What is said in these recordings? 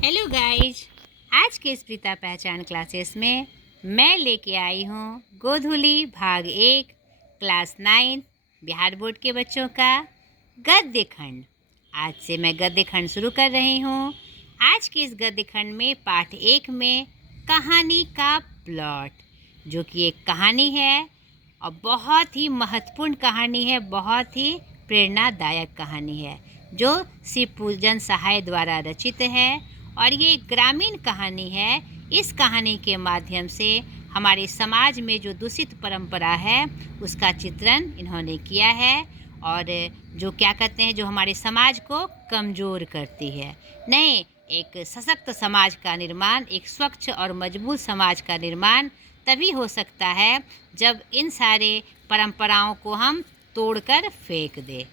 Hello guys, आज के इस प्रीता पहचान क्लासेस में मैं लेके आई हूँ गोधुली भाग 1 क्लास 9 बिहार बोर्ड के बच्चों का गद्य खंड। आज से मैं गद्य खंड शुरू कर रही हूँ। आज के इस गद्य खंड में पाठ 1 में कहानी का प्लॉट, जो कि एक कहानी है और बहुत ही महत्वपूर्ण कहानी है, बहुत ही प्रेरणादायक कहानी है, जो शिव पूजन सहाय द्वारा रचित है और ये एक ग्रामीण कहानी है। इस कहानी के माध्यम से हमारे समाज में जो दूषित परंपरा है उसका चित्रण इन्होंने किया है और जो क्या कहते हैं, जो हमारे समाज को कमज़ोर करती है। नहीं, एक सशक्त समाज का निर्माण, एक स्वच्छ और मजबूत समाज का निर्माण तभी हो सकता है जब इन सारे परंपराओं को हम तोड़कर फेंक दें।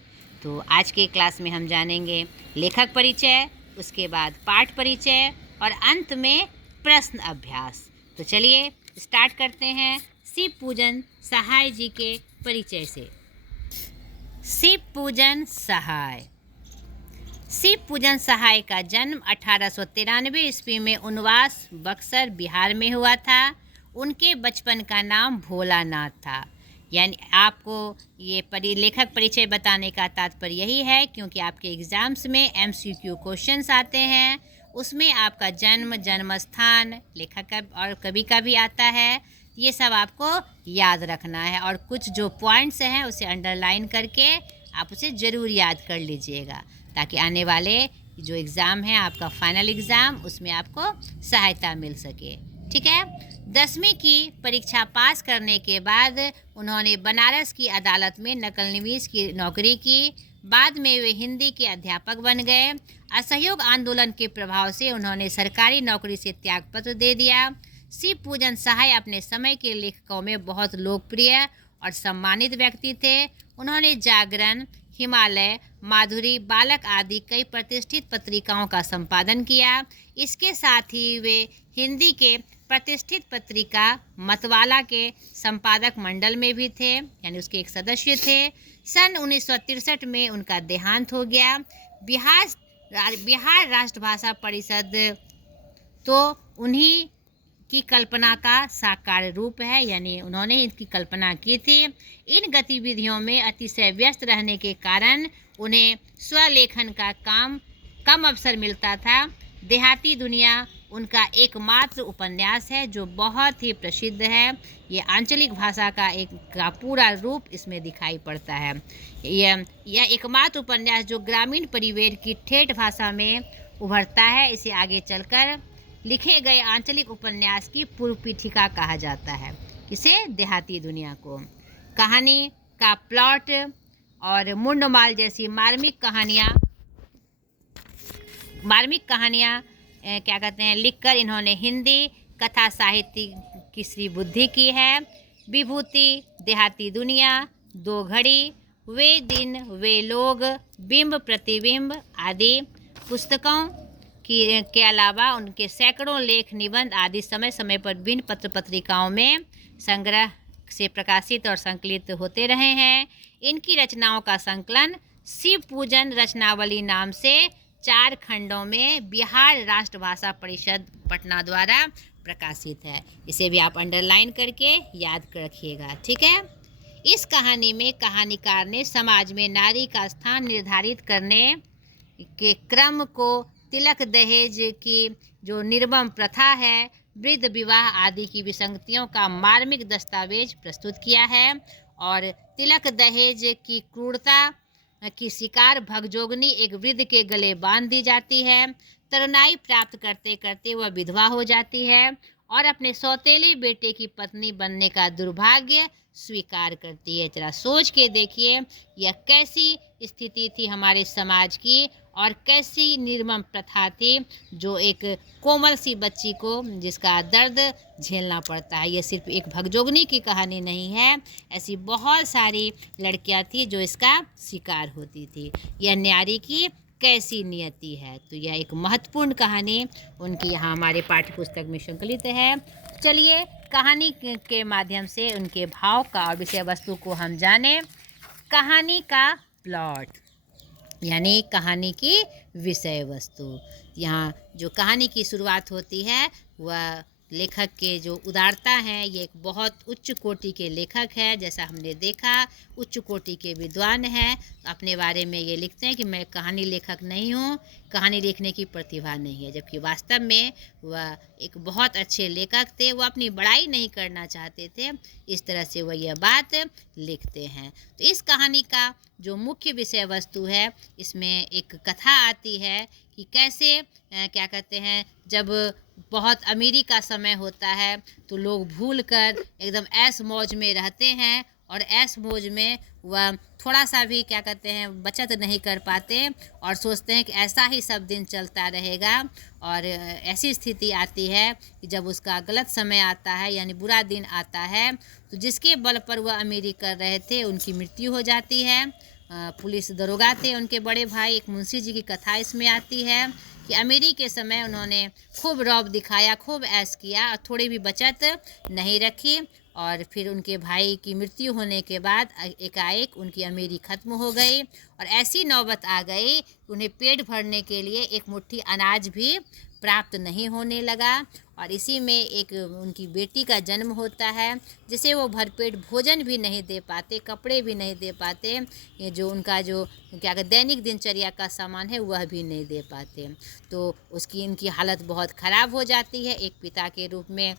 तो आज के क्लास में हम जानेंगे लेखक परिचय, उसके बाद पाठ परिचय और अंत में प्रश्न अभ्यास। तो चलिए स्टार्ट करते हैं शिव पूजन सहाय जी के परिचय से। शिव पूजन सहाय। शिव पूजन सहाय का जन्म 1893 ईस्वी में उनवास बक्सर बिहार में हुआ था। उनके बचपन का नाम भोलानाथ था। यानी आपको ये लेखक परिचय बताने का तात्पर्य यही है क्योंकि आपके एग्ज़ाम्स में MCQ क्वेश्चंस आते हैं, उसमें आपका जन्म, जन्म स्थान, लेखक का और कभी कभी आता है। ये सब आपको याद रखना है और कुछ जो पॉइंट्स हैं उसे अंडरलाइन करके आप उसे ज़रूर याद कर लीजिएगा, ताकि आने वाले जो एग्ज़ाम है आपका फाइनल एग्ज़ाम, उसमें आपको सहायता मिल सके। ठीक है। 10वीं की परीक्षा पास करने के बाद उन्होंने बनारस की अदालत में नकलनवीस की नौकरी की। बाद में वे हिंदी के अध्यापक बन गए। असहयोग आंदोलन के प्रभाव से उन्होंने सरकारी नौकरी से त्यागपत्र दे दिया। शिव पूजन सहाय अपने समय के लेखकों में बहुत लोकप्रिय और सम्मानित व्यक्ति थे। उन्होंने जागरण, हिमालय, माधुरी, बालक आदि कई प्रतिष्ठित पत्रिकाओं का संपादन किया। इसके साथ ही वे हिंदी के प्रतिष्ठित पत्रिका मतवाला के संपादक मंडल में भी थे, यानी उसके एक सदस्य थे। सन 1963 में उनका देहांत हो गया। बिहार राष्ट्रभाषा परिषद तो उन्हीं की कल्पना का साकार रूप है, यानी उन्होंने इनकी कल्पना की थी। इन गतिविधियों में अतिशय व्यस्त रहने के कारण उन्हें स्वलेखन का कम अवसर मिलता था। देहाती दुनिया उनका एकमात्र उपन्यास है जो बहुत ही प्रसिद्ध है। ये आंचलिक भाषा का पूरा रूप इसमें दिखाई पड़ता है। यह एकमात्र उपन्यास जो ग्रामीण परिवेश की ठेठ भाषा में उभरता है, इसे आगे चलकर लिखे गए आंचलिक उपन्यास की पूर्व पीठिका कहा जाता है। इसे देहाती दुनिया को। कहानी का प्लॉट और मुंडमाल जैसी मार्मिक कहानियाँ क्या कहते हैं लिखकर इन्होंने हिंदी कथा साहित्य की श्री बुद्धि की है। विभूति, देहाती दुनिया, दो घड़ी, वे दिन वे लोग, बिंब प्रतिबिंब आदि पुस्तकों के अलावा उनके सैकड़ों लेख, निबंध आदि समय समय पर विभिन्न पत्र पत्रिकाओं में संग्रह से प्रकाशित और संकलित होते रहे हैं। इनकी रचनाओं का संकलन शिव पूजन रचनावली नाम से 4 खंडों में बिहार राष्ट्रभाषा परिषद पटना द्वारा प्रकाशित है। इसे भी आप अंडरलाइन करके याद रखिएगा। ठीक है। इस कहानी में कहानीकार ने समाज में नारी का स्थान निर्धारित करने के क्रम को, तिलक दहेज की जो निर्मम प्रथा है, वृद्ध विवाह आदि की विसंगतियों का मार्मिक दस्तावेज प्रस्तुत किया है। और तिलक दहेज की क्रूरता की शिकार भगजोगनी एक वृद्ध के गले बांध दी जाती है। तरुणाई प्राप्त करते करते वह विधवा हो जाती है और अपने सौतेले बेटे की पत्नी बनने का दुर्भाग्य स्वीकार करती है। जरा सोच के देखिए, यह कैसी स्थिति थी हमारे समाज की और कैसी निर्मम प्रथा थी जो एक कोमल सी बच्ची को जिसका दर्द झेलना पड़ता है। यह सिर्फ एक भगजोगनी की कहानी नहीं है, ऐसी बहुत सारी लड़कियां थी जो इसका शिकार होती थी। यह न्यारी की कैसी नियति है। तो यह एक महत्वपूर्ण कहानी उनकी यहाँ हमारे पाठ्य पुस्तक में संकलित है। चलिए कहानी के माध्यम से उनके भाव का और विषय वस्तु को हम जानें। कहानी का प्लॉट। यानी कहानी की विषय वस्तु। यहाँ जो कहानी की शुरुआत होती है वह लेखक के जो उदारता हैं, ये एक बहुत उच्च कोटि के लेखक हैं। जैसा हमने देखा, उच्च कोटि के विद्वान हैं। अपने बारे में ये लिखते हैं कि मैं कहानी लेखक नहीं हूँ, कहानी लिखने की प्रतिभा नहीं है, जबकि वास्तव में वह एक बहुत अच्छे लेखक थे। वो अपनी बड़ाई नहीं करना चाहते थे, इस तरह से वह यह बात लिखते हैं। तो इस कहानी का जो मुख्य विषय वस्तु है, इसमें एक कथा आती है कि कैसे क्या कहते हैं, जब बहुत अमीरी का समय होता है तो लोग भूल कर एकदम ऐश मौज में रहते हैं, और ऐश मौज में वह थोड़ा सा भी क्या कहते हैं बचत नहीं कर पाते, और सोचते हैं कि ऐसा ही सब दिन चलता रहेगा। और ऐसी स्थिति आती है कि जब उसका गलत समय आता है, यानी बुरा दिन आता है, तो जिसके बल पर वह अमीरी कर रहे थे उनकी मृत्यु हो जाती है। पुलिस दरोगा थे उनके बड़े भाई, एक मुंशी जी की कथा इसमें आती है कि अमीरी के समय उन्होंने खूब रौब दिखाया, खूब ऐश किया और थोड़ी भी बचत नहीं रखी, और फिर उनके भाई की मृत्यु होने के बाद एकाएक उनकी अमीरी खत्म हो गई, और ऐसी नौबत आ गई उन्हें पेट भरने के लिए एक मुट्ठी अनाज भी प्राप्त नहीं होने लगा। और इसी में एक उनकी बेटी का जन्म होता है, जिसे वो भरपेट भोजन भी नहीं दे पाते, कपड़े भी नहीं दे पाते, ये जो उनका जो क्या कहते दैनिक दिनचर्या का सामान है वह भी नहीं दे पाते। तो उसकी इनकी हालत बहुत ख़राब हो जाती है। एक पिता के रूप में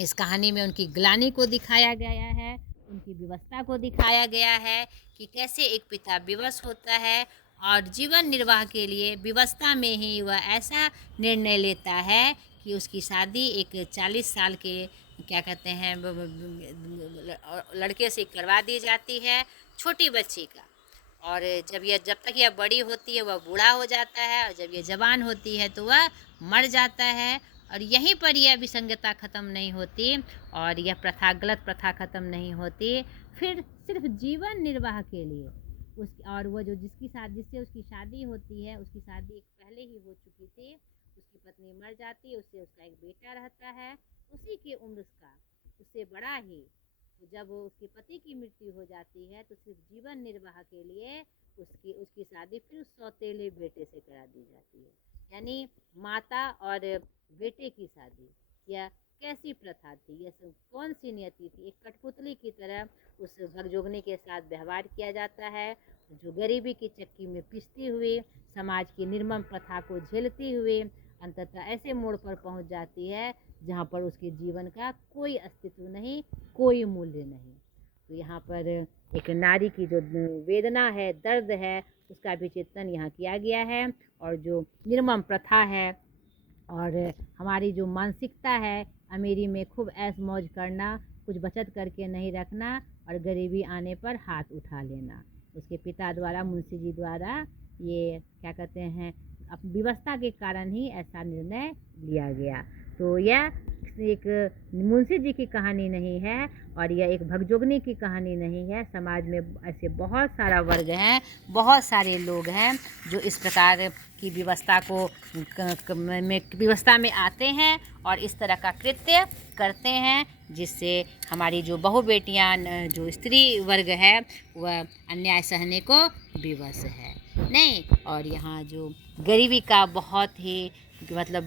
इस कहानी में उनकी ग्लानि को दिखाया गया है, उनकी विवशता को दिखाया गया है कि कैसे एक पिता विवश होता है और जीवन निर्वाह के लिए विवशता में ही वह ऐसा निर्णय लेता है कि उसकी शादी एक 40 साल के क्या कहते हैं लड़के से करवा दी जाती है, छोटी बच्ची का। और जब तक यह बड़ी होती है वह बूढ़ा हो जाता है, और जब यह जवान होती है तो वह मर जाता है। और यहीं पर यह विसंगता ख़त्म नहीं होती, और यह प्रथा, गलत प्रथा ख़त्म नहीं होती। फिर सिर्फ जीवन निर्वाह के लिए और वह जो जिससे उसकी शादी होती है, उसकी शादी एक पहले ही हो चुकी थी, उसकी पत्नी मर जाती है, उससे उसका एक बेटा रहता है उसी की उम्र का, उससे बड़ा ही। तो जब उसके पति की मृत्यु हो जाती है तो सिर्फ जीवन निर्वाह के लिए उसकी शादी फिर उस सौतेले बेटे से करा दी जाती है, यानी माता और बेटे की शादी। यह कैसी प्रथा थी, यह कौन सी नियति थी। एक कठपुतली की तरह उस भगजोगनी के साथ व्यवहार किया जाता है, जो गरीबी की चक्की में पिसती हुई, समाज की निर्मम प्रथा को झेलती हुई अंततः ऐसे मोड़ पर पहुंच जाती है जहां पर उसके जीवन का कोई अस्तित्व नहीं, कोई मूल्य नहीं। तो यहाँ पर एक नारी की जो वेदना है, दर्द है, उसका भी चित्रण यहाँ किया गया है। और जो निर्मम प्रथा है और हमारी जो मानसिकता है, अमीरी में खूब ऐश मौज करना, कुछ बचत करके नहीं रखना और गरीबी आने पर हाथ उठा लेना, उसके पिता द्वारा, मुंशी जी द्वारा ये क्या कहते हैं विवशता के कारण ही ऐसा निर्णय लिया गया। तो यह एक मुंशी जी की कहानी नहीं है, और यह एक भगजोगनी की कहानी नहीं है। समाज में ऐसे बहुत सारा वर्ग हैं, बहुत सारे लोग हैं जो इस प्रकार की विवशता विवशता में आते हैं और इस तरह का कृत्य करते हैं, जिससे हमारी जो बहू बेटियां, जो स्त्री वर्ग है, वह अन्याय सहने को विवश है नहीं। और यहाँ जो गरीबी का बहुत ही मतलब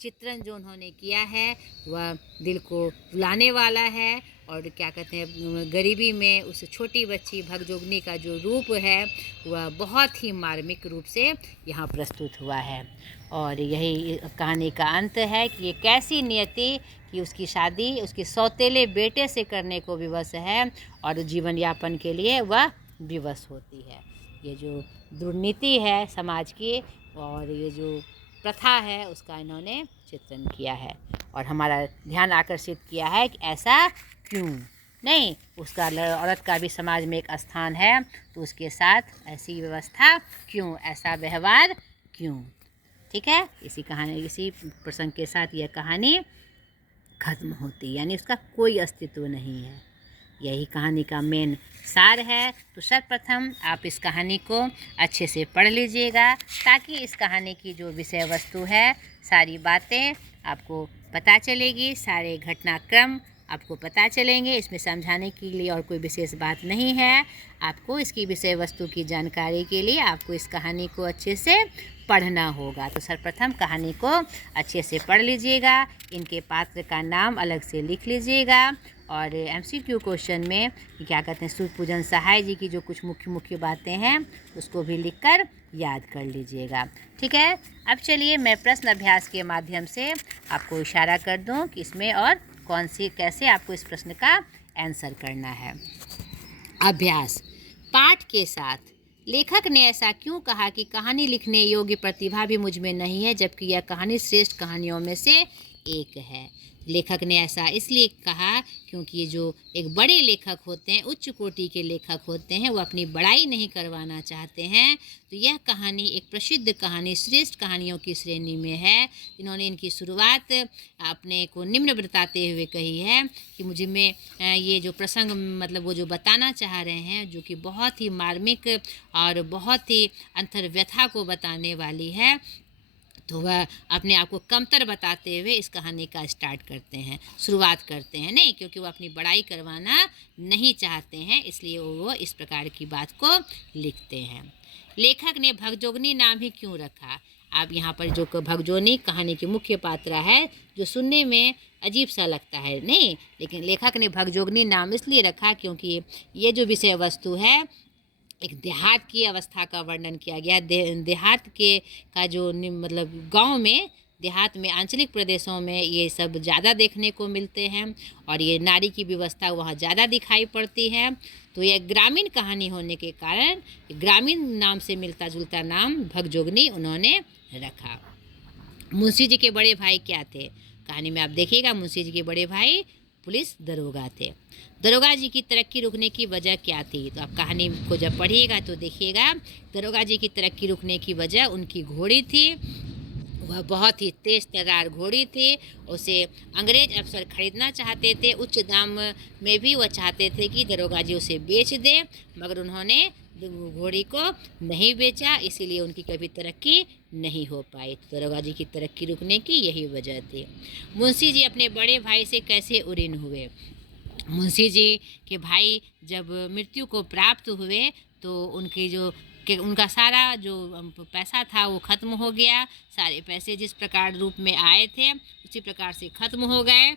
चित्रण जो उन्होंने किया है वह दिल को रुलाने वाला है। और क्या कहते हैं गरीबी में उस छोटी बच्ची भगजोगनी का जो रूप है वह बहुत ही मार्मिक रूप से यहाँ प्रस्तुत हुआ है। और यही कहानी का अंत है कि ये कैसी नियति कि उसकी शादी उसके सौतेले बेटे से करने को विवश है और जीवन यापन के लिए वह विवश होती है। ये जो दुर्नीति है समाज की और ये जो प्रथा है उसका इन्होंने चित्रण किया है और हमारा ध्यान आकर्षित किया है कि ऐसा क्यों नहीं, उसका औरत का भी समाज में एक स्थान है, तो उसके साथ ऐसी व्यवस्था क्यों, ऐसा व्यवहार क्यों। ठीक है, इसी प्रसंग के साथ यह कहानी खत्म होती, यानी उसका कोई अस्तित्व नहीं है। यही कहानी का मेन सार है। तो सर्वप्रथम आप इस कहानी को अच्छे से पढ़ लीजिएगा ताकि इस कहानी की जो विषय वस्तु है, सारी बातें आपको पता चलेगी, सारे घटनाक्रम आपको पता चलेंगे। इसमें समझाने के लिए और कोई विशेष बात नहीं है। आपको इसकी विषय वस्तु की जानकारी के लिए आपको इस कहानी को अच्छे से पढ़ना होगा। तो सर्वप्रथम कहानी को अच्छे से पढ़ लीजिएगा। इनके पात्र का नाम अलग से लिख लीजिएगा और MCQ क्वेश्चन में क्या कहते हैं, सूर्य पूजन सहाय जी की जो कुछ मुख्य मुख्य बातें हैं उसको भी लिखकर याद कर लीजिएगा। ठीक है, अब चलिए मैं प्रश्न अभ्यास के माध्यम से आपको इशारा कर दूं कि इसमें और कौन सी कैसे आपको इस प्रश्न का आंसर करना है। अभ्यास। पाठ के साथ लेखक ने ऐसा क्यों कहा कि कहानी लिखने योग्य प्रतिभा भी मुझ में नहीं है, जबकि यह कहानी श्रेष्ठ कहानियों में से एक है। लेखक ने ऐसा इसलिए कहा क्योंकि ये जो एक बड़े लेखक होते हैं, उच्च कोटि के लेखक होते हैं, वो अपनी बड़ाई नहीं करवाना चाहते हैं। तो यह कहानी एक प्रसिद्ध कहानी, श्रेष्ठ कहानियों की श्रेणी में है। इन्होंने इनकी शुरुआत अपने को निम्न बताते हुए कही है कि मुझे में ये जो प्रसंग मतलब वो जो बताना चाह रहे हैं, जो कि बहुत ही मार्मिक और बहुत ही अंतर्व्यथा को बताने वाली है, तो वह अपने आप को कमतर बताते हुए इस कहानी का स्टार्ट करते हैं, शुरुआत करते हैं। नहीं, क्योंकि वो अपनी बड़ाई करवाना नहीं चाहते हैं, इसलिए वो इस प्रकार की बात को लिखते हैं। लेखक ने भगजोगनी नाम ही क्यों रखा? आप यहाँ पर जो भगजोगनी कहानी की मुख्य पात्रा है, जो सुनने में अजीब सा लगता है, नहीं, लेकिन लेखक ने भगजोगनी नाम इसलिए रखा क्योंकि ये जो विषय वस्तु है, एक देहात की अवस्था का वर्णन किया गया। देहात के का जो मतलब गांव में, देहात में, आंचलिक प्रदेशों में ये सब ज़्यादा देखने को मिलते हैं और ये नारी की व्यवस्था वहाँ ज़्यादा दिखाई पड़ती है। तो यह ग्रामीण कहानी होने के कारण ग्रामीण नाम से मिलता जुलता नाम भगजोगनी उन्होंने रखा। मुंशी जी के बड़े भाई क्या थे? कहानी में आप देखिएगा, मुंशी जी के बड़े भाई पुलिस दरोगा थे। दरोगा जी की तरक्की रुकने की वजह क्या थी? तो आप कहानी को जब पढ़िएगा तो देखिएगा, दरोगा जी की तरक्की रुकने की वजह उनकी घोड़ी थी। वह बहुत ही तेज तर्रार घोड़ी थी। उसे अंग्रेज अफसर खरीदना चाहते थे, उच्च दाम में भी वह चाहते थे कि दरोगा जी उसे बेच दे, मगर उन्होंने घोड़ी को नहीं बेचा, इसीलिए उनकी कभी तरक्की नहीं हो पाई। तो दरोगा जी की तरक्की रुकने की यही वजह थी। मुंशी जी अपने बड़े भाई से कैसे उरीन हुए? मुंशी जी के भाई जब मृत्यु को प्राप्त हुए तो उनकी जो कि उनका सारा जो पैसा था वो ख़त्म हो गया। सारे पैसे जिस प्रकार रूप में आए थे उसी प्रकार से ख़त्म हो गए।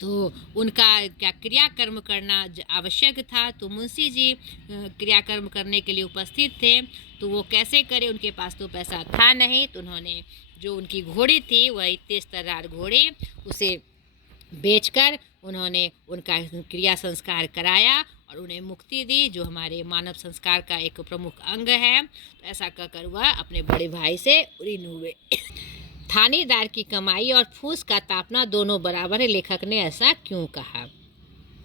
तो उनका क्या क्रियाकर्म करना आवश्यक था। तो मुंशी जी क्रियाकर्म करने के लिए उपस्थित थे, तो वो कैसे करें, उनके पास तो पैसा था नहीं। तो उन्होंने जो उनकी घोड़ी थी, वही तेज तर्रार घोड़ी, उसे बेचकर उन्होंने उनका क्रिया संस्कार कराया और उन्हें मुक्ति दी, जो हमारे मानव संस्कार का एक प्रमुख अंग है। तो ऐसा कहकर वह अपने बड़े भाई से ऋण हुए। थानेदार की कमाई और फूस का तापना दोनों बराबर है, लेखक ने ऐसा क्यों कहा?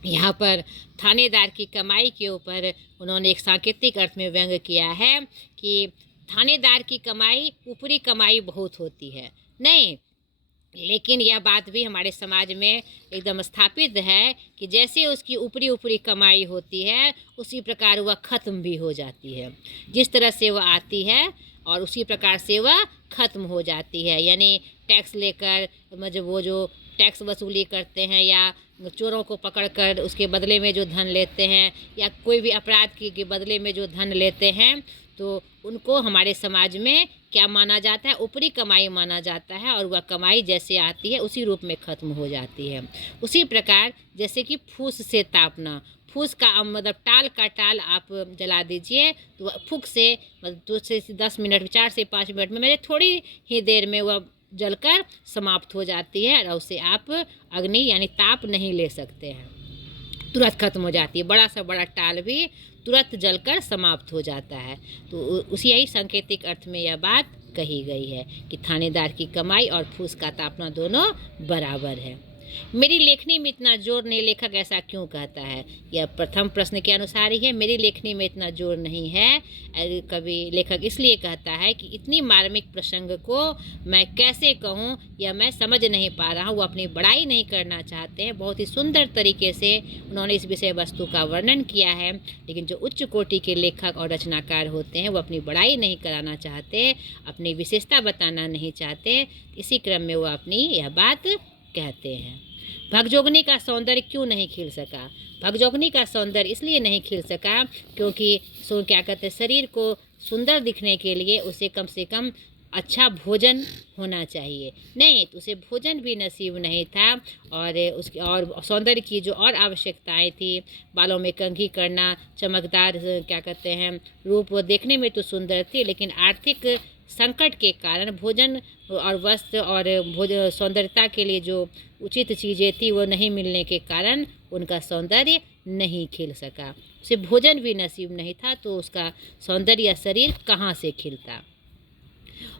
यहाँ पर थानेदार की कमाई के ऊपर उन्होंने एक सांकेतिक अर्थ में व्यंग किया है कि थानेदार की कमाई ऊपरी कमाई बहुत होती है, नहीं, लेकिन यह बात भी हमारे समाज में एकदम स्थापित है कि जैसे उसकी ऊपरी ऊपरी कमाई होती है उसी प्रकार वह ख़त्म भी हो जाती है। जिस तरह से वह आती है और उसी प्रकार से वह ख़त्म हो जाती है। यानी टैक्स लेकर मतलब वो जो टैक्स वसूली करते हैं या चोरों को पकड़कर उसके बदले में जो धन लेते हैं या कोई भी अपराध के बदले में जो धन लेते हैं, तो उनको हमारे समाज में क्या माना जाता है? ऊपरी कमाई माना जाता है और वह कमाई जैसे आती है उसी रूप में ख़त्म हो जाती है। उसी प्रकार जैसे कि फूस से तापना, फूस का मतलब टाल का टाल आप जला दीजिए तो वह फूक से मतलब 2 से 10 मिनट, 4 से 5 मिनट में, मेरे थोड़ी ही देर में वह जलकर समाप्त हो जाती है और उसे आप अग्नि यानी ताप नहीं ले सकते हैं, तुरंत खत्म हो जाती है। बड़ा सा बड़ा टाल भी तुरंत जलकर समाप्त हो जाता है। तो उसी यही सांकेतिक अर्थ में यह बात कही गई है कि थानेदार की कमाई और फूस का तापना दोनों बराबर है। मेरी लेखनी में इतना जोर नहीं, लेखक ऐसा क्यों कहता है? यह प्रथम प्रश्न के अनुसार ही है। मेरी लेखनी में इतना जोर नहीं है, कभी लेखक इसलिए कहता है कि इतनी मार्मिक प्रसंग को मैं कैसे कहूँ या मैं समझ नहीं पा रहा हूँ। वो अपनी बड़ाई नहीं करना चाहते हैं, बहुत ही सुंदर तरीके से उन्होंने इस विषय वस्तु का वर्णन किया है, लेकिन जो उच्च कोटि के लेखक और रचनाकार होते हैं वो अपनी बड़ाई नहीं कराना चाहते, अपनी विशेषता बताना नहीं चाहते। इसी क्रम में वो अपनी यह बात कहते हैं। भगजोगनी का सौंदर्य क्यों नहीं खिल सका? भगजोगनी का सौंदर्य इसलिए नहीं खिल सका क्योंकि क्या कहते हैं, शरीर को सुंदर दिखने के लिए उसे कम से कम अच्छा भोजन होना चाहिए। नहीं तो उसे भोजन भी नसीब नहीं था, और उसकी और सौंदर्य की जो और आवश्यकताएं थी, बालों में कंघी करना, चमकदार क्या कहते हैं रूप, वो देखने में तो सुंदर थी, लेकिन आर्थिक संकट के कारण भोजन और वस्त्र और सौंदर्यता के लिए जो उचित चीज़ें थी वो नहीं मिलने के कारण उनका सौंदर्य नहीं खिल सका। उसे भोजन भी नसीब नहीं था तो उसका सौंदर्य या शरीर कहाँ से खिलता।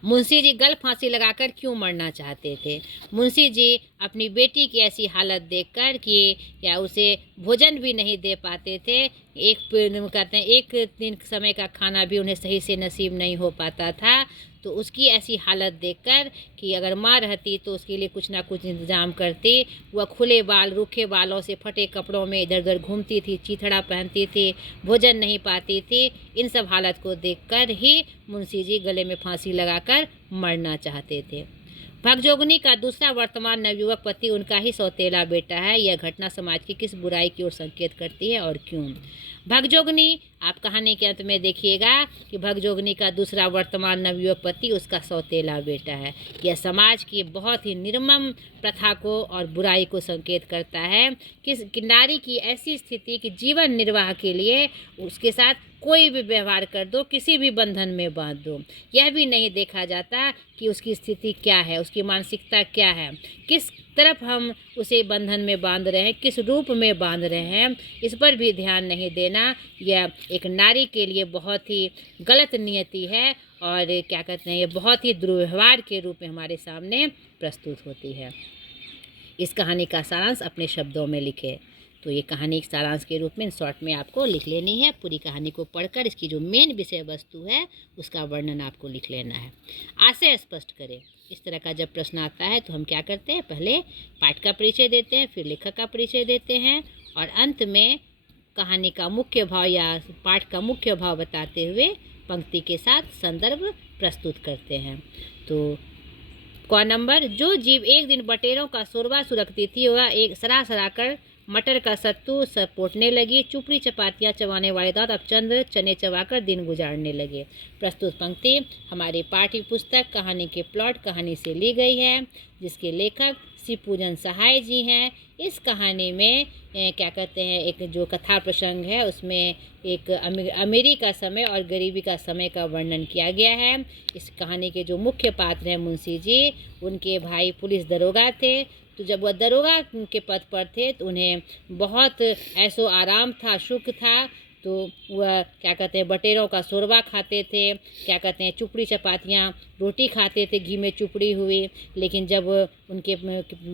मुंशी जी गल फांसी लगाकर क्यों मरना चाहते थे? मुंशी जी अपनी बेटी की ऐसी हालत देखकर कि या उसे भोजन भी नहीं दे पाते थे, कहते हैं एक दिन समय का खाना भी उन्हें सही से नसीब नहीं हो पाता था, तो उसकी ऐसी हालत देखकर कि अगर माँ रहती तो उसके लिए कुछ ना कुछ इंतज़ाम करती। वह खुले बाल, रूखे बालों से फटे कपड़ों में इधर उधर घूमती थी, चीथड़ा पहनती थी, भोजन नहीं पाती थी। इन सब हालत को देखकर ही मुंशी जी गले में फांसी लगाकर मरना चाहते थे। भगजोगनी का दूसरा वर्तमान नवयुवक पति उनका ही सौतेला बेटा है। यह घटना समाज की किस बुराई की ओर संकेत करती है और क्यों? भगजोगनी, आप कहानी के अंत में देखिएगा कि भगजोगनी का दूसरा वर्तमान नवयुवक पति उसका सौतेला बेटा है। यह समाज की बहुत ही निर्मम प्रथा को और बुराई को संकेत करता है कि नारी की ऐसी स्थिति कि जीवन निर्वाह के लिए उसके साथ कोई भी व्यवहार कर दो, किसी भी बंधन में बांध दो, यह भी नहीं देखा जाता कि उसकी स्थिति क्या है, उसकी मानसिकता क्या है, किस तरफ हम उसे बंधन में बांध रहे हैं, किस रूप में बांध रहे हैं, इस पर भी ध्यान नहीं देना। यह एक नारी के लिए बहुत ही गलत नियति है और क्या कहते हैं, ये बहुत ही दुर्व्यवहार के रूप में हमारे सामने प्रस्तुत होती है। इस कहानी का सारांश अपने शब्दों में लिखे। तो ये कहानी एक सारांश के रूप में शॉर्ट में आपको लिख लेनी है। पूरी कहानी को पढ़कर इसकी जो मेन विषय वस्तु है उसका वर्णन आपको लिख लेना है। आशय स्पष्ट करें। इस तरह का जब प्रश्न आता है तो हम क्या करते हैं, पहले पाठ का परिचय देते हैं, फिर लेखक का परिचय देते हैं और अंत में कहानी का मुख्य भाव या पाठ का मुख्य भाव बताते हुए पंक्ति के साथ संदर्भ प्रस्तुत करते हैं। तो क नंबर, जो जीव एक दिन बटेरों का शोरबा सुरखती थी वह एक सरा कर मटर का सत्तू सपोटने लगी। चुपड़ी चपातियाँ चबाने वाले दांत अब चंद्र चने चबाकर दिन गुजारने लगे। प्रस्तुत पंक्ति हमारी पाठ्य पुस्तक कहानी के प्लॉट कहानी से ली गई है, जिसके लेखक शिवपूजन सहाय जी हैं। इस कहानी में क्या कहते हैं, एक जो कथा प्रसंग है उसमें एक अमीरी का समय और गरीबी का समय का वर्णन किया गया है। इस कहानी के जो मुख्य पात्र हैं मुंशी जी, उनके भाई पुलिस दरोगा थे। तो जब वह दरोगा के पद पर थे तो उन्हें बहुत ऐसो आराम था, सुख था। तो वह क्या कहते हैं, बटेरों का शोरबा खाते थे, क्या कहते हैं, चुपड़ी चपातियाँ रोटी खाते थे, घी में चुपड़ी हुई। लेकिन जब उनके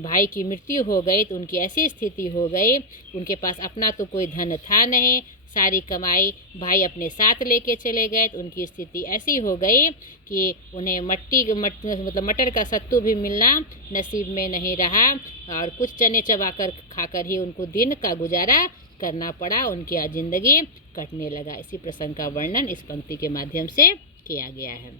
भाई की मृत्यु हो गई तो उनकी ऐसी स्थिति हो गई, उनके पास अपना तो कोई धन था नहीं, सारी कमाई भाई अपने साथ लेके चले गए। तो उनकी स्थिति ऐसी हो गई कि उन्हें मतलब मटर का सत्तू भी मिलना नसीब में नहीं रहा और कुछ चने चबाकर खाकर ही उनको दिन का गुजारा करना पड़ा, उनकी आज ज़िंदगी कटने लगा। इसी प्रसंग का वर्णन इस पंक्ति के माध्यम से किया गया है।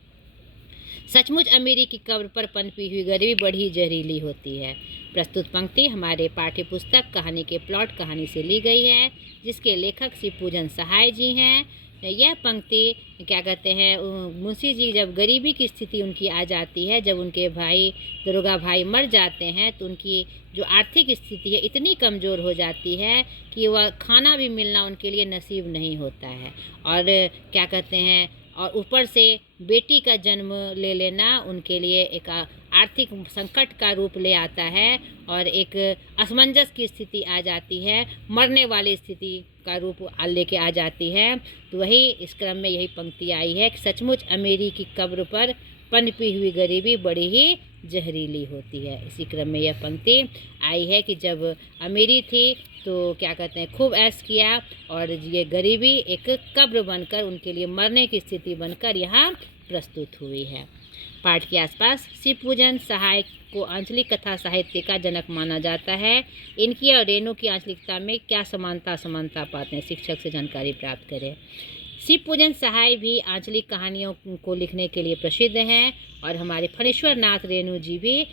सचमुच अमीरी की कब्र पर पनपी हुई गरीबी बड़ी जहरीली होती है। प्रस्तुत पंक्ति हमारे पाठ्य पुस्तक कहानी के प्लॉट कहानी से ली गई है, जिसके लेखक शिवपूजन सहाय जी हैं। यह पंक्ति क्या कहते हैं, मुंशी जी जब गरीबी की स्थिति उनकी आ जाती है, जब उनके भाई दरोगा भाई मर जाते हैं तो उनकी जो आर्थिक स्थिति है इतनी कमज़ोर हो जाती है कि वह खाना भी मिलना उनके लिए नसीब नहीं होता है। और क्या कहते हैं, और ऊपर से बेटी का जन्म ले लेना उनके लिए एक आर्थिक संकट का रूप ले आता है और एक असमंजस की स्थिति आ जाती है, मरने वाली स्थिति का रूप लेके आ जाती है। तो वही इस क्रम में यही पंक्ति आई है कि सचमुच अमीरी की कब्र पर पनपी हुई गरीबी बड़ी ही जहरीली होती है। इसी क्रम में यह पंक्ति आई है कि जब अमीरी थी तो क्या कहते हैं, खूब ऐश किया और ये गरीबी एक कब्र बनकर उनके लिए मरने की स्थिति बनकर यहाँ प्रस्तुत हुई है। पाठ के आसपास शिवपूजन सहाय को आंचलिक कथा साहित्य का जनक माना जाता है। इनकी और रेणु की आंचलिकता में क्या समानता पाते हैं, शिक्षक से जानकारी प्राप्त करें। शिवपूजन सहाय भी आंचलिक कहानियों को लिखने के लिए प्रसिद्ध हैं और हमारे फणीश्वर नाथ रेणु जी भी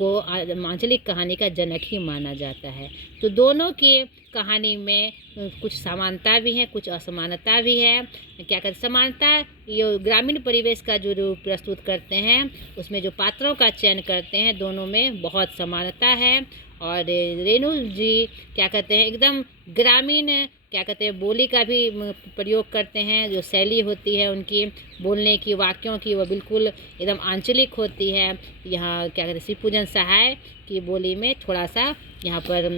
को आंचलिक कहानी का जनक ही माना जाता है। तो दोनों के कहानी में कुछ समानता भी है, कुछ असमानता भी है। क्या कहते हैं, समानता ये ग्रामीण परिवेश का जो रूप प्रस्तुत करते हैं, उसमें जो पात्रों का चयन करते हैं, दोनों में बहुत समानता है। और रेणु जी क्या कहते हैं, एकदम ग्रामीण क्या कहते हैं बोली का भी प्रयोग करते हैं। जो शैली होती है उनकी बोलने की, वाक्यों की, वो बिल्कुल एकदम आंचलिक होती है। यहाँ क्या कहते हैं, शिव पूजन सहाय की बोली में थोड़ा सा यहाँ पर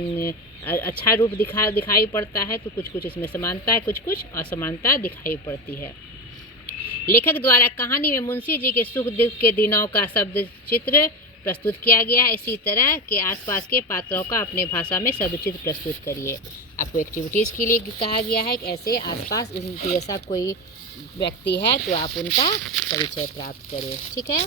अच्छा रूप दिखाई पड़ता है। तो कुछ कुछ इसमें समानता है, कुछ कुछ असमानता दिखाई पड़ती है। लेखक द्वारा कहानी में मुंशी जी के सुख दुख के दिनों का शब्द चित्र प्रस्तुत किया गया। इसी तरह के आसपास के पात्रों का अपने भाषा में शब्द चित्र प्रस्तुत करिए। आपको एक्टिविटीज़ के लिए कहा गया है कि ऐसे आसपास इनके जैसा कोई व्यक्ति है तो आप उनका परिचय प्राप्त करें। ठीक है।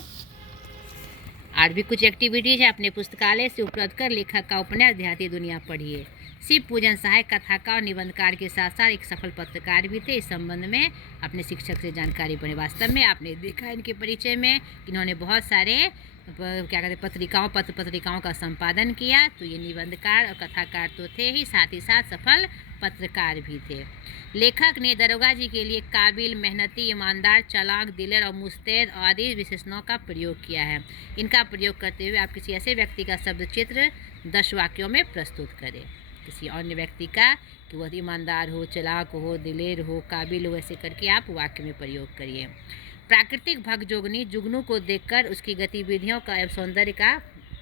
आज भी कुछ एक्टिविटीज है, अपने पुस्तकालय से उपलब्ध कर लेखक का उपन्यास देहाती दुनिया पढ़िए। शिव पूजन सहायक कथाकार और निबंधकार के साथ साथ एक सफल पत्रकार भी थे। इस संबंध में अपने शिक्षक से जानकारी पढ़े। वास्तव में आपने देखा इनके परिचय में कि इन्होंने बहुत सारे क्या कहते हैं पत्रिकाओं का संपादन किया। तो ये निबंधकार और कथाकार तो थे ही, साथ सफल पत्रकार भी थे। लेखक ने दरोगा जी के लिए काबिल, मेहनती, ईमानदार, चालाक, दिलेर और मुस्तैद आदि विशेषणों का प्रयोग किया है। इनका प्रयोग करते हुए आप किसी ऐसे व्यक्ति का शब्द चित्र 10 वाक्यों में प्रस्तुत करें। किसी अन्य व्यक्ति का कि वह ईमानदार हो, चालाक हो, दिलेर हो, काबिल हो, ऐसे करके आप वाक्य में प्रयोग करिए। प्राकृतिक भगजोगनी जुगनू को देखकर उसकी गतिविधियों का एवं सौंदर्य का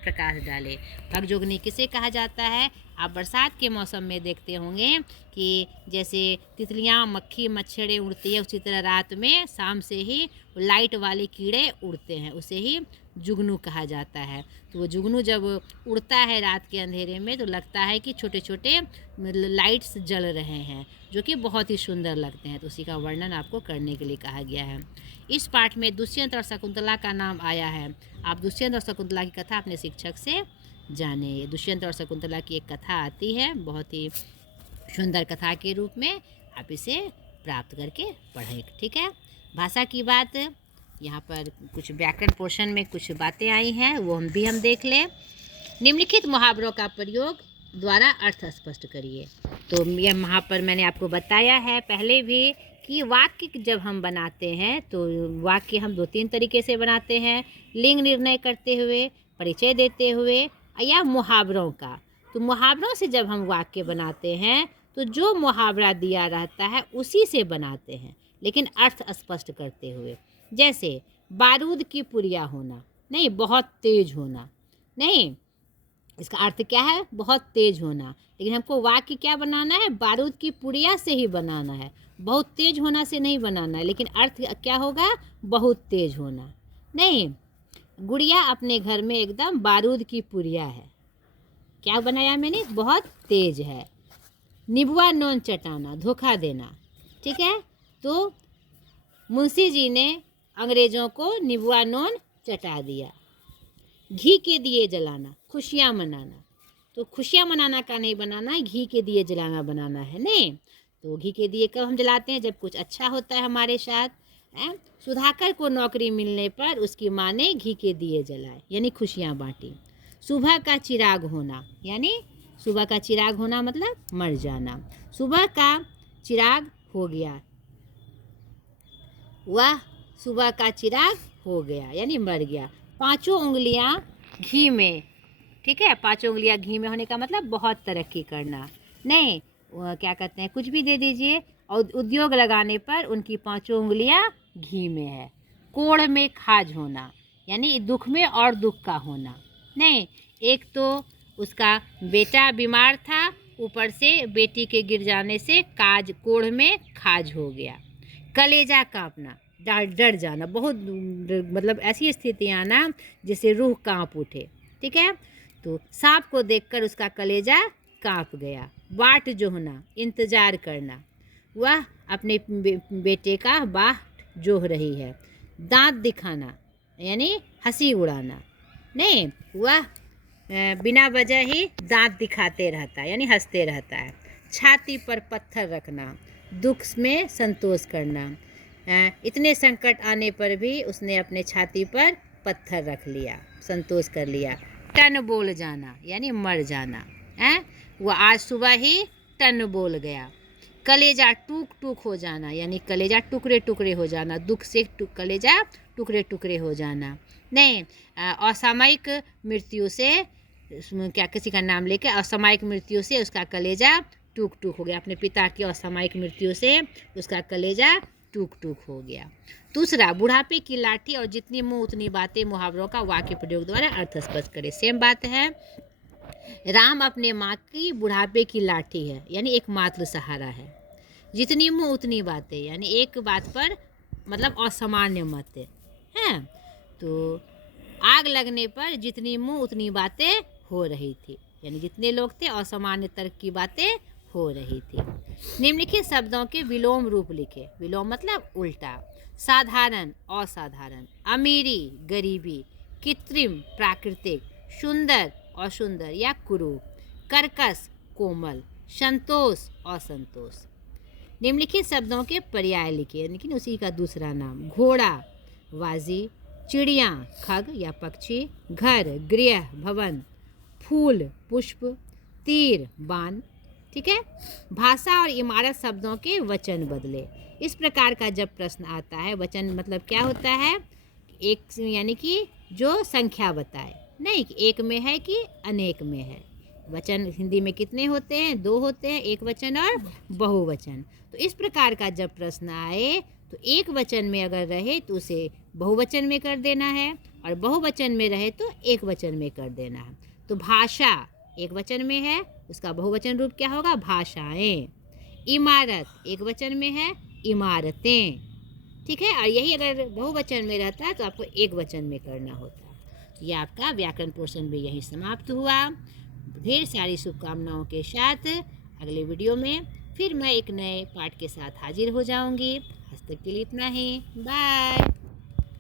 प्रकाश डाले। भगजोगनी किसे कहा जाता है? आप बरसात के मौसम में देखते होंगे कि जैसे तितलियां, मक्खी, मच्छरें उड़ती है, उसी तरह रात में शाम से ही लाइट वाले कीड़े उड़ते हैं, उसे ही जुगनू कहा जाता है। तो वो जुगनू जब उड़ता है रात के अंधेरे में तो लगता है कि छोटे छोटे लाइट्स जल रहे हैं, जो कि बहुत ही सुंदर लगते हैं। तो उसी का वर्णन आपको करने के लिए कहा गया है। इस पाठ में दुष्यंत और शकुंतला का नाम आया है। आप दुष्यंत और शकुंतला की कथा अपने शिक्षक से जाने। दुष्यंत और शकुंतला की एक कथा आती है, बहुत ही सुंदर कथा के रूप में। आप इसे प्राप्त करके पढ़ें। ठीक है। भाषा की बात, यहाँ पर कुछ व्याकरण पोर्शन में कुछ बातें आई हैं, वो हम देख लें। निम्नलिखित मुहावरों का प्रयोग द्वारा अर्थ स्पष्ट करिए। तो यह वहाँ पर मैंने आपको बताया है पहले भी कि वाक्य जब हम बनाते हैं तो वाक्य हम 2-3 तरीके से बनाते हैं। लिंग निर्णय करते हुए, परिचय देते हुए, या मुहावरों का। तो मुहावरों से जब हम वाक्य बनाते हैं तो जो मुहावरा दिया रहता है उसी से बनाते हैं, लेकिन अर्थ स्पष्ट करते हुए। जैसे बारूद की पुड़िया होना, नहीं बहुत तेज होना, नहीं, इसका अर्थ क्या है? बहुत तेज होना। लेकिन हमको वाक्य क्या बनाना है? बारूद की पुड़िया से ही बनाना है, बहुत तेज होना से नहीं बनाना है। लेकिन अर्थ क्या होगा? बहुत तेज होना। नहीं, गुड़िया अपने घर में एकदम बारूद की पुड़िया है। क्या बनाया मैंने? बहुत तेज है। निबुआ नोन चटाना, धोखा देना। ठीक है। तो मुंशी जी ने अंग्रेजों को निबुआ नोन चटा दिया। घी के दिए जलाना, खुशियाँ मनाना। तो खुशियाँ मनाना का नहीं बनाना है, घी के दिए जलाना बनाना है। नहीं, तो घी के दिए कब हम जलाते हैं? जब कुछ अच्छा होता है हमारे साथ। सुधाकर को नौकरी मिलने पर उसकी माँ ने घी के दिए जलाए, यानी खुशियाँ बांटी। सुबह का चिराग होना, यानी सुबह का चिराग होना मतलब मर जाना। सुबह का चिराग हो गया, वह सुबह का चिराग हो गया यानी मर गया। 5 उंगलियां घी में, ठीक है। 5 उंगलियां घी में होने का मतलब बहुत तरक्की करना। नहीं, क्या कहते हैं, कुछ भी दे दीजिए और उद्योग लगाने पर उनकी 5 उंगलियां घी में है। कोढ़ में खाज होना, यानी दुख में और दुख का होना। नहीं, एक तो उसका बेटा बीमार था, ऊपर से बेटी के गिर जाने से कोढ़ में खाज हो गया। कलेजा कांपना, डर जाना, बहुत मतलब ऐसी स्थिति आना जिससे रूह कांप उठे। ठीक है। तो सांप को देखकर उसका कलेजा कांप गया। बाट जोहना, इंतजार करना, वह अपने बेटे का बाट जोह रही है। दांत दिखाना, यानी हंसी उड़ाना। नहीं, वह बिना वजह ही दांत दिखाते रहता है, यानी हंसते रहता है। छाती पर पत्थर रखना, दुख में संतोष करना। इतने संकट आने पर भी उसने अपने छाती पर पत्थर रख लिया, संतोष कर लिया। टन बोल जाना यानी मर जाना है। वो आज सुबह ही टन बोल गया। कलेजा टूक टूक हो जाना यानी कलेजा टुकड़े टुकड़े हो जाना, दुख से कलेजा टुकड़े टुकड़े हो जाना। नहीं, असामयिक मृत्यु से क्या किसी का नाम लेके असामयिक मृत्यु से उसका कलेजा टूक टूक हो गया। अपने पिता की असामयिक मृत्यु से उसका कलेजा टूक टूक हो गया। दूसरा, बुढ़ापे की लाठी और जितनी मुंह उतनी बातें मुहावरों का वाक्य प्रयोग द्वारा अर्थ स्पष्ट करे। सेम बात है। राम अपने माँ की बुढ़ापे की लाठी है यानी एक मात्र सहारा है। जितनी मुंह उतनी बातें यानी एक बात पर मतलब असामान्य मत है। तो आग लगने पर जितनी मुंह उतनी बातें हो रही थी यानी जितने लोग थे असामान्य तर्क की बातें हो रही थी। निम्नलिखित शब्दों के विलोम रूप लिखे। विलोम मतलब उल्टा। साधारण असाधारण, अमीरी गरीबी, कृत्रिम प्राकृतिक, सुंदर असुंदर या कुरूप, कर्कश कोमल, संतोष असंतोष। निम्नलिखित शब्दों के पर्याय लिखिए लेकिन उसी का दूसरा नाम। घोड़ा वाजी, चिड़िया खग या पक्षी, घर गृह भवन, फूल पुष्प, तीर बाण। ठीक है। भाषा और इमारत शब्दों के वचन बदले। इस प्रकार का जब प्रश्न आता है, वचन मतलब क्या होता है, एक यानी कि जो संख्या बताए, नहीं कि एक में है कि अनेक में है। वचन हिंदी में कितने होते हैं? 2 होते हैं, एक वचन और बहुवचन। तो इस प्रकार का जब प्रश्न आए तो एक वचन में अगर रहे तो उसे बहुवचन में कर देना है और बहुवचन में रहे तो एक वचन में कर देना है। तो भाषा एक वचन में है, उसका बहुवचन रूप क्या होगा? भाषाएं। इमारत एक वचन में है, इमारतें। ठीक है। और यही अगर बहुवचन में रहता है तो आपको एक वचन में करना होता है। यह आपका व्याकरण पोर्शन भी यहीं समाप्त हुआ। ढेर सारी शुभकामनाओं के साथ अगले वीडियो में फिर मैं एक नए पाठ के साथ हाजिर हो जाऊंगी। आज तक के लिए इतना ही। बाय।